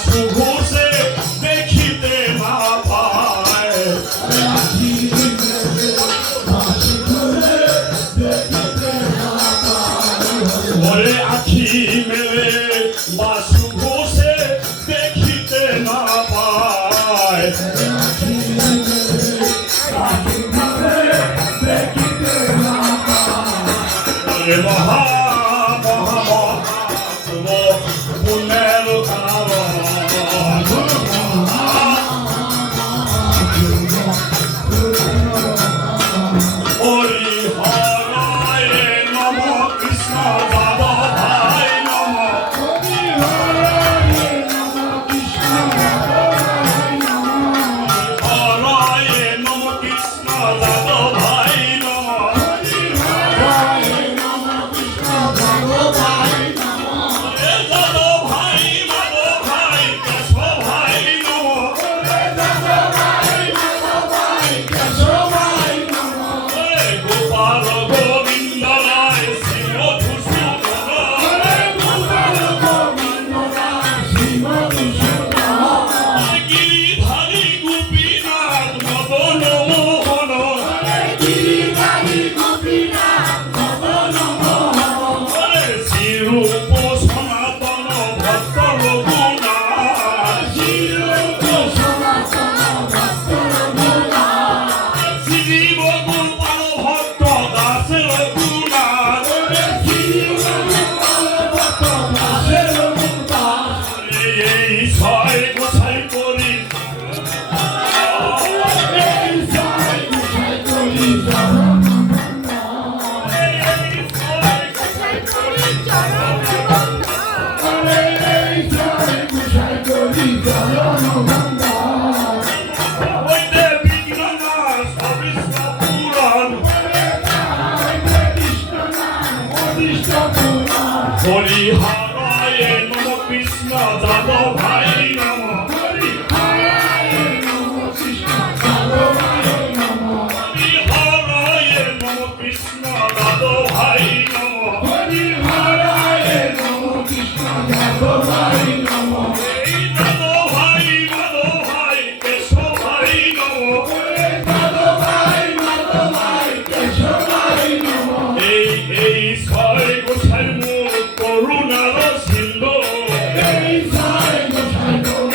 বাসু ঘুষে দেখিতে না পায় ওরে আখি মেলে বাসু ঘুষে দেখিতে না পায় মহা মহা মহা পুণ্যের কারণ হরি হরায় নম কৃষ্ণ যাদব ভাই নম হরি হরায় নম কৃষ্ণ হরায় নম কৃষ্ণ যাদব ভাই নম হরি হরায় নম কৃষ্ণ যাদব ভাই নম যাদব ভাই মাধব ভাই কেশব ভাই নম যাদব ভাই মাধব ভাই কেশব ভাই নম গোপাল গোবিন্দ রায় শ্রী মধুসূদন গোপাল গোবিন্দ রায় শ্রী মধুসূদন গিরিধারী গোপীনাথ মদন মোহন গিরিধারী গোপীনাথ মদন মোহন শ্রীরূপ সনাতন ভক্ত রঘুনাথ শ্রীরূপ সনাতন ভক্ত রঘুনাথ শ্রীজীব গোপাল ভক্ত দাস রঘুনাথ শ্রীজীব গোপাল ভক্ত দাস রঘুনাথ এই ছয় গোসাই করি এই ছয় গোসাই করি হইতে বিঘ্ননাশ অবিষ্ট পুরাণ হরি হরায় নম কৃষ্ণ যাদব ভাই নম হরি হরায় নম কৃষ্ণ যাদব ভাই নম হরি হরায় নম কৃষ্ণ যাদব ভাই নম হরি হরায় নম কৃষ্ণ যাদব ভাই নম এই যাদব ভাই মাধব ভাই কেশব ভাই নম যাদব ভাই মাধব ভাই কেশব ভাই নম এই ছয় গোসাই মুখ করুণার সিন্ধু এই ছয় গোসাই মুখ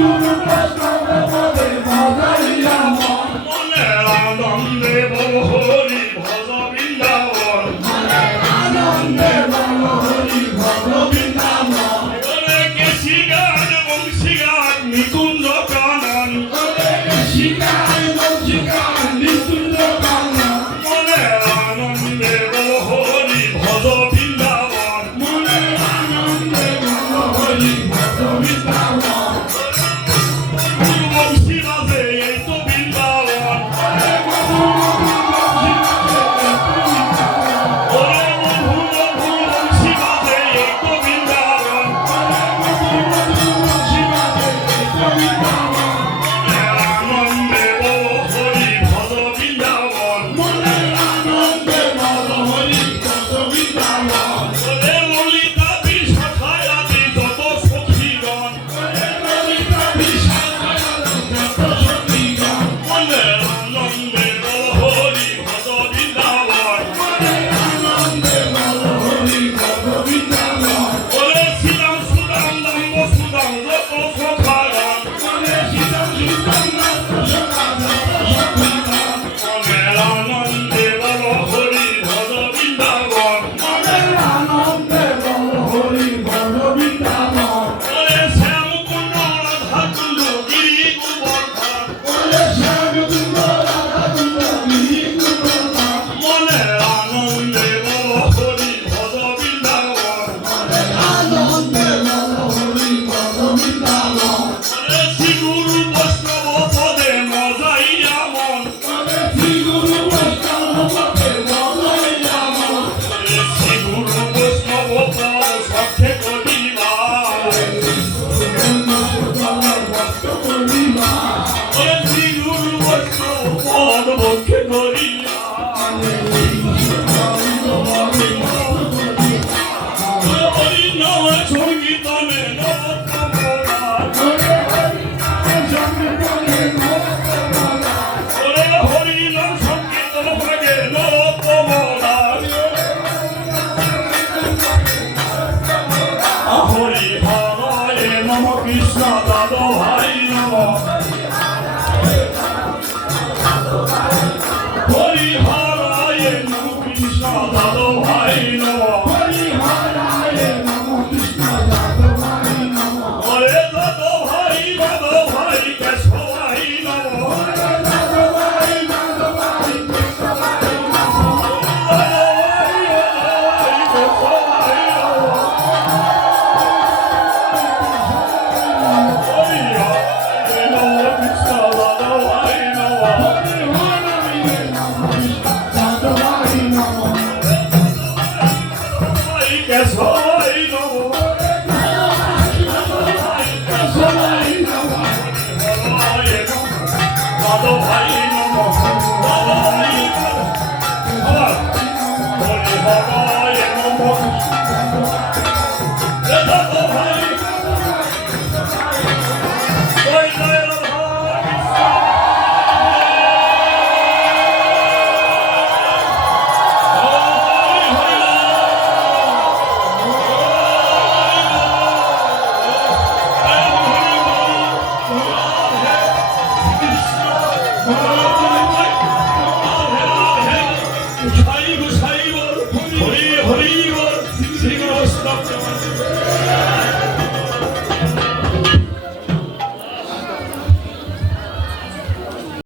গুরু বৈষ্ণব পদে ভজাইয়া মন মনের আনন্দে বল হরি ভজ বৃন্দাবন আনন্দে বল হরি ভজ বৃন্দাবন ওরে কেশি গান বংশী গান নিকুঞ্জ কানন শিকায় নৌশিকায় নিকুঞ্জ কানন মনের আনন্দে বল হরি ভজ বৃন্দাবন মনে আনন্দে বল হরি ভজ বৃন্দাবন বংশী বাজে এই তো বৃন্দাবন ওরে মধু মধু বংশী বাজে এই তো বৃন্দাবন মনের আনন্দে বল হরি ভজ বৃন্দাবন ওরে ললিতা বিশাখায় আদি যত সখীগণ মনের আনন্দে বল হরি ভজ বৃন্দাবন ওরে শ্রীরাম সুদাম দাম্ব সুদাম যত সখাগণ মনের আনন্দে বল হরি ভজ বৃন্দাবন ওরে শ্যাম কুণ্ড রাধা কুণ্ড গিরি গোবর্ধন মনের আনন্দে বল হরি ভজ বৃন্দাবন ওরে শ্রী গুরু বৈষ্ণব পদে মজাইয়া মন ওরে শ্রী গুরু বৈষ্ণব পদ সখে করিবা ওরে শ্রী গুরু বৈষ্ণব পদ ভক্ষে করিয়া ওরে হরি নাম সংকীর্তনে নবতমরার ওরে হরি নাম সংকীর্তন ভাগে নবতমরার হরি হরায় নম কৃষ্ণ দাদভাই নম হরি হরায় নম কৃষ্ণ দাদভাই নম ওরে দাদভাই মাধভাই কেশভাই নম দাদভাই মাধভাই কেশভাই নম হরি হরায় নম কৃষ্ণ দাদভাই নম কেশভাই নম দাদভাই